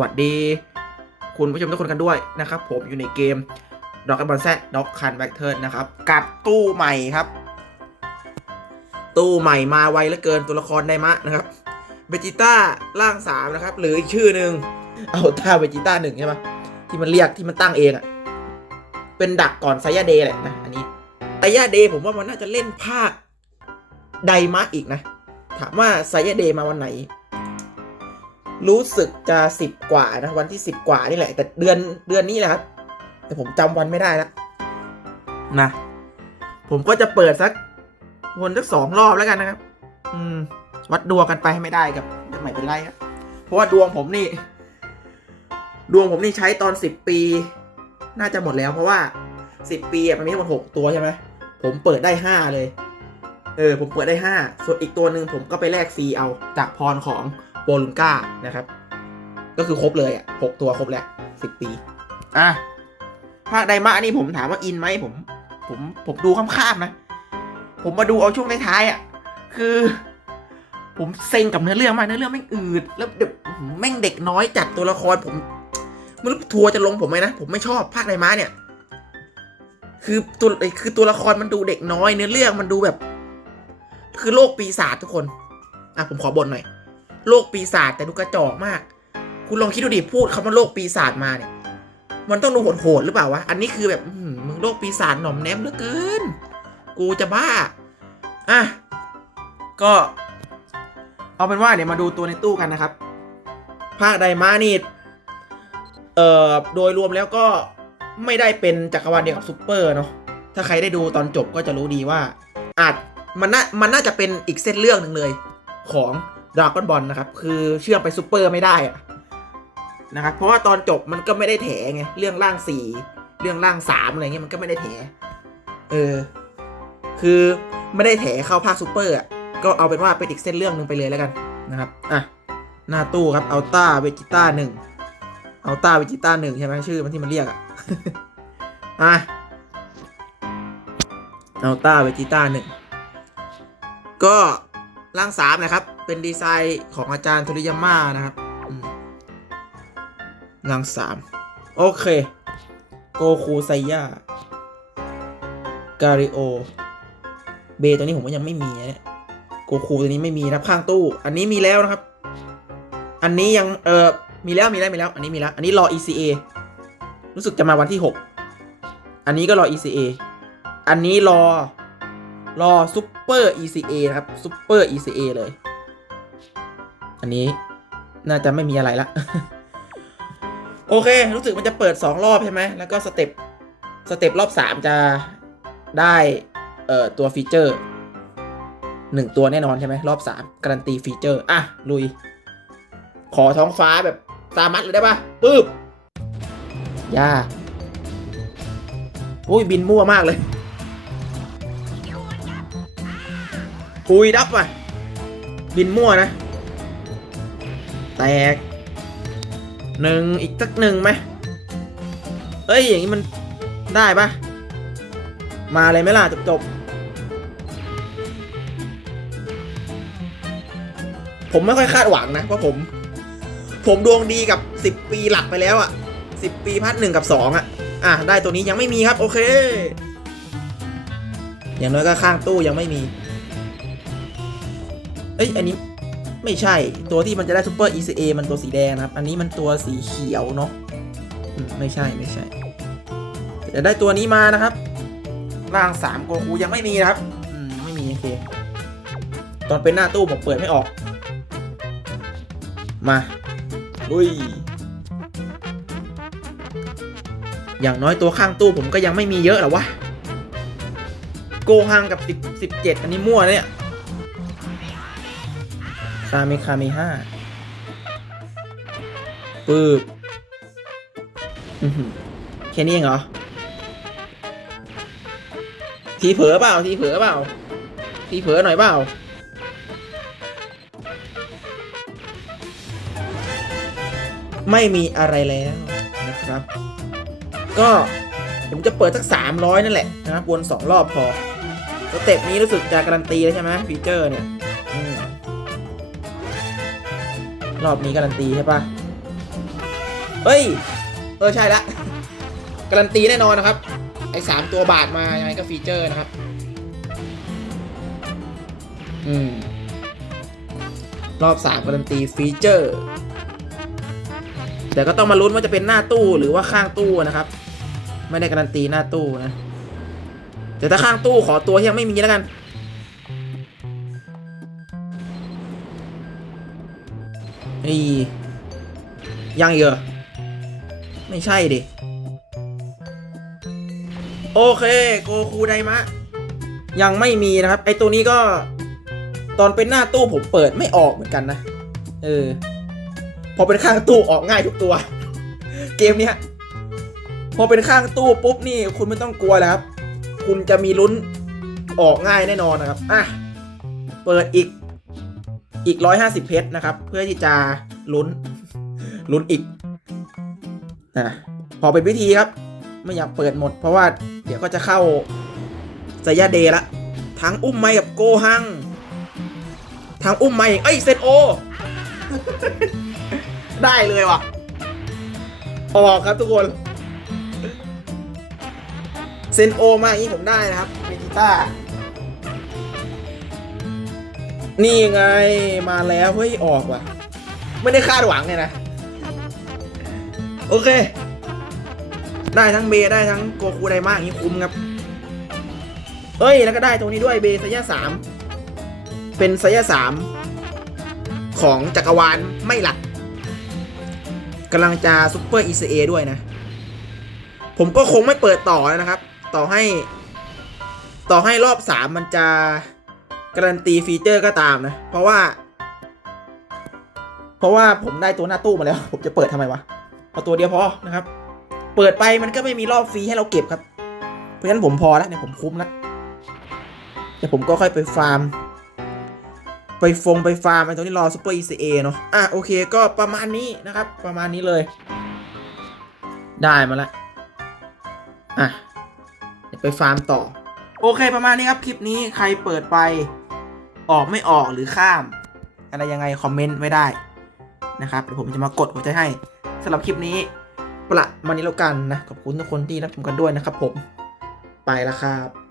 วัสดี คุณผู้ชมทุกคนกันด้วยนะครับ ผมอยู่ในเกมด็อกกันบอลแซดด็อกคันแบ็กเทิร์นนะครับ กับตู้ใหม่ครับ ตู้ใหม่มาไวเหลือเกินตัวละครไดมะนะครับเบจิต้าร่างสามนะครับ หรืออีกชื่อหนึ่งเอาท่าเบจิต้าหนึ่งใช่ไหมที่มันเรียกที่มันตั้งเองอะเป็นดักก่อนไซยาเดย์แหละนะอันนี้ไซยาเดย์ผมว่ามันน่าจะเล่นภาคไดมะอีกนะ ถามว่าไซยาเดย์มาวันไหน รู้สึกจะสิบกว่านะวันที่สิบกว่านี่แหละ แต่เดือนเดือนนี้แหละครับ แต่ผมจำวันไม่ได้แล้วนะ ผมก็จะเปิดสักวนสักสองรอบแล้วกันนะครับ อืม วัดดวงกันไปให้ไม่ได้กับไม่เป็นไรครับเพราะว่าดวงผมนี่ ดวงผมนี่ใช้ตอนสิบปี น่าจะหมดแล้วเพราะว่าสิบปีมันมีทั้งหมดหกตัวใช่ไหมผมเปิดได้ห้าเลย เออ ผมเปิดได้ห้าส่วนอีกตัวหนึ่งผมก็ไปแลกฟรีเอาจากพรของ โปลุนก้านะครับ ก็คือครบเลยอะหกตัวครบแล้วสิบปี อะภาคไดมะนี่ผมถามว่าอินไหมผม ผมผมดูข้ามๆนะ ผมมาดูเอาช่วงท้ายๆอะ คือ ผมเซ็งกับเนื้อเรื่องมากเนื้อเรื่องแม่งอืดแล้วเด็กแม่งเด็กน้อยจัดตัวละครผมไม่รู้ทัวร์จะลงผมไหมนะ ผมไม่ชอบภาคไดมะเนี่ย คือตัวคือตัวละครมันดูเด็กน้อยเนื้อเรื่องมันดูแบบ คือโลกปีศาจทุกคน อะผมขอบ่นหน่อย โลกปีศาจแต่ดูกระจอกมาก คุณลองคิดดูดิพูดคำว่าโลกปีศาจมาเนี่ย มันต้องดูโหดๆหรือเปล่าวะ อันนี้คือแบบมึงโลกปีศาจหน่อมแนมเหลือเกิน กูจะบ้า อะ ก็ เอาเป็นว่าเดี๋ยวมาดูตัวในตู้กันนะครับ ภาคไดมานี่เอ่อโดยรวมแล้วก็ไม่ได้เป็นจักรวาลเดียวกับซูเปอร์เนาะ ถ้าใครได้ดูตอนจบก็จะรู้ดีว่า อาจมันน่ามันน่าจะเป็นอีกเส้นเรื่องหนึ่งเลย ของ ดราก้อนบอลนะครับ คือเชื่อมไปซูเปอร์ไม่ได้อะนะครับ เพราะว่าตอนจบมันก็ไม่ได้แถไง เรื่องร่างสี่เรื่องร่างสามอะไรเงี้ยมันก็ไม่ได้แถเออ คือไม่ได้แถเข้าภาคซูเปอร์อะก็เอาเป็นว่าเป็นอีกเส้นเรื่องหนึ่งไปเลยแล้วกันนะครับ อะ หน้าตู้ครับ อัลต้าเวจิต้าหนึ่งอัลต้าเวจิต้าหนึ่งใช่ไหมชื่อมันที่มันเรียกอะ อะอัลต้าเวจิต้าหนึ่งก็ร่างสามนะครับ เป็นดีไซน์ของอาจารย์โทริยาม่านะครับอืมร่างสามโอเค โกคูไซยาการิโอ เบตัวนี้ผมก็ยังไม่มีนะเนี่ยโกคูตัวนี้ไม่มีนะครับข้างตู้ อันนี้มีแล้วนะครับ อันนี้ยังเออมีแล้วมีแล้วมีแล้ว อันนี้มีแล้ว อันนี้รอ ECA รู้สึกจะมาวันที่ 6 อันนี้ก็รอ ECA อันนี้รอรอซูเปอร์ ECA นะครับซูเปอร์ ECA เลย อันนี้น่าจะไม่มีอะไรละ โอเค รู้สึกมันจะเปิด 2 รอบใช่ไหม แล้วก็สเต็ปสเต็ปรอบ 3 จะได้เอ่อตัวฟีเจอร์ 1 ตัวแน่นอนใช่ไหมรอบ 3 การันตีฟีเจอร์ อะ ลุย ขอท้องฟ้าแบบตามัดเลยได้ปะปึ๊บยาอุ้ย บินมั่วมากเลย คุยดับว่ะ บินมั่วนะ แตกหนึ่งอีกสักหนึ่งไหมเอ้ย อย่างนี้มันได้ปะมาเลยไหมล่ะ จบจบผมไม่ค่อยคาดหวังนะ เพราะผม ผมดวงดีกับ 10 ปีหลักไปแล้วอะ่ะ 10 ปีพัดหนึ่งกับ 2อะ อะ ได้ตัวนี้ยังไม่มีครับ โอเค อย่างน้อยก็ข้างตู้ยังไม่มี เอ้ย อันนี้ ไม่ใช่ตัวที่มันจะได้ซูเปอร์ ECA มันตัวสีแดงนะครับ อันนี้มันตัวสีเขียวเนาะไม่ใช่ไม่ใช่จะได้ตัวนี้มานะครับ ร่างสามโกคูยังไม่มีนะครับอืมไม่มีโอเคตอนเป็นหน้าตู้ผมเปิดไม่ออก มาลุยอย่างน้อยตัวข้างตู้ผมก็ยังไม่มีเยอะหรอวะ โกฮังกับสิบสิบเจ็ดอันนี้มั่วเนี่ยาเมคาเมห้าปึ๊บแค่นี้เองเหรอ ทีเผลอเปล่า ทีเผลอเปล่า ทีเผลอหน่อยเปล่า ไม่มีอะไรแล้วนะครับ ก็ผมจะเปิดสักสามร้อยนั่นแหละนะครับวนสองรอบพอสเต็ปนี้รู้สึกจะการันตีแล้วใช่ไหมฟีเจอร์เนี่ย รอบนี้การันตีใช่ปะเอ้ย เออใช่ละ การันตีแน่นอนนะครับ ไอ้สามตัวบาทมายังไงก็ฟีเจอร์นะครับ อืม รอบสามการันตีฟีเจอร์ แต่ก็ต้องมาลุ้นว่าจะเป็นหน้าตู้หรือว่าข้างตู้นะครับ ไม่ได้การันตีหน้าตู้นะ แต่ถ้าข้างตู้ขอตัวที่ยังไม่มีแล้วกัน นี่ยังเหรอไม่ใช่ดิ โอเค โกคูไดมะ ยังไม่มีนะครับ ไอตัวนี้ก็ ตอนเป็นหน้าตู้ผมเปิดไม่ออกเหมือนกันนะ เออ พอเป็นข้างตู้ออกง่ายทุกตัว เกมเนี้ย พอเป็นข้างตู้ปุ๊บนี่คุณไม่ต้องกลัวแล้วครับ คุณจะมีลุ้นออกง่ายแน่นอนนะครับ อะ เปิดอีก อีกร้อยห้าสิบเพชรนะครับ เพื่อที่จะลุ้นลุ้นอีกนะพอเป็นพิธีครับ ไม่อยากเปิดหมด เพราะว่าเดี๋ยวก็จะเข้าสยาเดย์ละทั้งอุ้มไม้กับโกหังทั้งอุ้มไม้เอ้ยเซนโอ ได้เลยว่ะออกครับทุกคน เซนโอมาอย่างนี้ผมได้นะครับเบจิต้า นี่ไงมาแล้วเฮ้ยออกว่ะ ไม่ได้คาดหวังเลยนะ โอเค ได้ทั้งเบได้ทั้งโกคูไดมากอย่างนี้คุ้มครับเอ้ยแล้วก็ได้ตรงนี้ด้วยเบสยาสามเป็นสยาสามของจักรวาลไม่หลักกำลังจะซุปเปอร์ ECA ด้วยนะ ผมก็คงไม่เปิดต่อแล้วนะครับ ต่อให้ ต่อให้รอบสามมันจะ การันตีฟีเจอร์ก็ตามนะ เพราะว่า เพราะว่าผมได้ตัวหน้าตู้มาแล้ว ผมจะเปิดทำไมวะเอาตัวเดียวพอนะครับ เปิดไปมันก็ไม่มีรอบฟรีให้เราเก็บครับ เพราะฉะนั้นผมพอแล้วเนี่ยผมคุ้มแล้วเดี๋ยวผมก็ค่อยไปฟาร์ม ไปฟงไปฟาร์มไอ้ตัวนี้รอซูเปอร์ ECA เนาะอะโอเคก็ประมาณนี้นะครับ ประมาณนี้เลย ได้มาแล้วอะเดี๋ยวไปฟาร์มต่อ โอเคประมาณนี้ครับ คลิปนี้ใครเปิดไป ออกไม่ออกหรือข้าม อะไรยังไงคอมเมนต์ไว้ได้นะครับเดี๋ยวผมจะมากดหัวใจให้สำหรับคลิปนี้ประมาณนี้แล้วกันนะขอบคุณทุกคนที่รับชมกันด้วยนะครับผมไปแล้วครับ